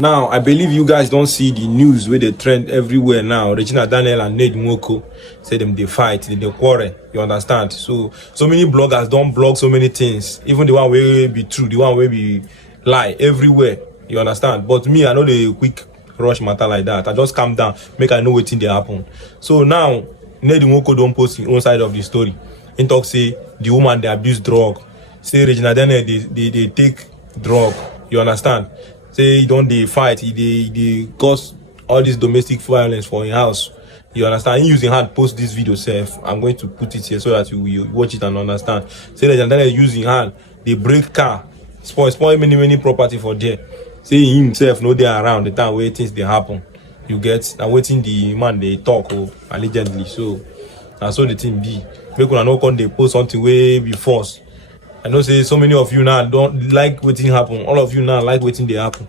Now, I believe you guys don't see the news where they trend everywhere now. Regina Daniel and Ned Nwoko say them they fight, they quarrel. You understand? So many bloggers don't blog so many things. Even the one where be true, the one where be lie everywhere. You understand? But me, I know the quick rush matter like that. I just calm down, make I know what thing they happen. So now, Ned Nwoko don't post his own side of the story. He talk say the woman they abuse drug. Say Regina Daniel they take drug. You understand? Say he don't they fight, they cause all this domestic violence for his house. You understand? He using hand post this video self. I'm going to put it here so that you watch it and understand. Say that Daniel using hand, they break car, spoil many property for there. Say he himself no they around the time where things they happen. You get and waiting the man they talk allegedly. So that's all the thing be. Make una no come they post something way be false. I know say so many of you now don't like waiting happen. All of you now like waiting they happen.